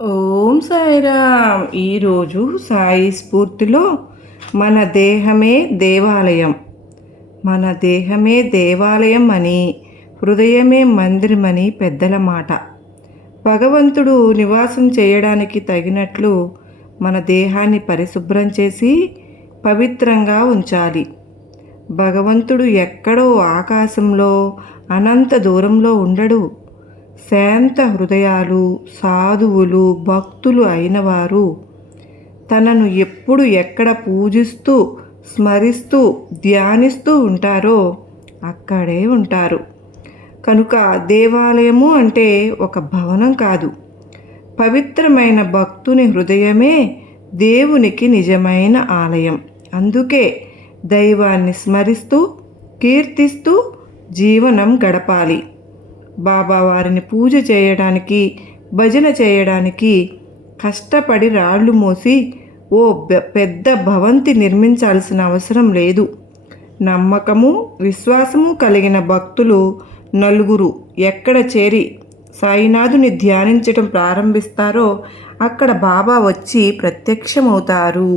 ఓం సాయిరామ్. ఈరోజు సాయి స్ఫూర్తిలో మన దేహమే దేవాలయం, మన దేహమే దేవాలయం అని, హృదయమే మందిరమని పెద్దల మాట. భగవంతుడు నివాసం చేయడానికి తగినట్లు మన దేహాన్ని పరిశుభ్రం చేసి పవిత్రంగా ఉంచాలి. భగవంతుడు ఎక్కడో ఆకాశంలో అనంత దూరంలో ఉండడు. శాంత హృదయాలు, సాధువులు, భక్తులు అయినవారు తనను ఎప్పుడు ఎక్కడ పూజిస్తూ, స్మరిస్తూ, ధ్యానిస్తూ ఉంటారో అక్కడే ఉంటారు. కనుక దేవాలయము అంటే ఒక భవనం కాదు, పవిత్రమైన భక్తుని హృదయమే దేవునికి నిజమైన ఆలయం. అందుకే దైవాన్ని స్మరిస్తూ, కీర్తిస్తూ జీవనం గడపాలి. బాబా వారిని పూజ చేయడానికి, భజన చేయడానికి కష్టపడి రాళ్ళు మోసి ఓ పెద్ద భవంతి నిర్మించాల్సిన అవసరం లేదు. నమ్మకము, విశ్వాసము కలిగిన భక్తులు నలుగురు ఎక్కడ చేరి సాయినాథుని ధ్యానించటం ప్రారంభిస్తారో అక్కడ బాబా వచ్చి ప్రత్యక్షమవుతారు.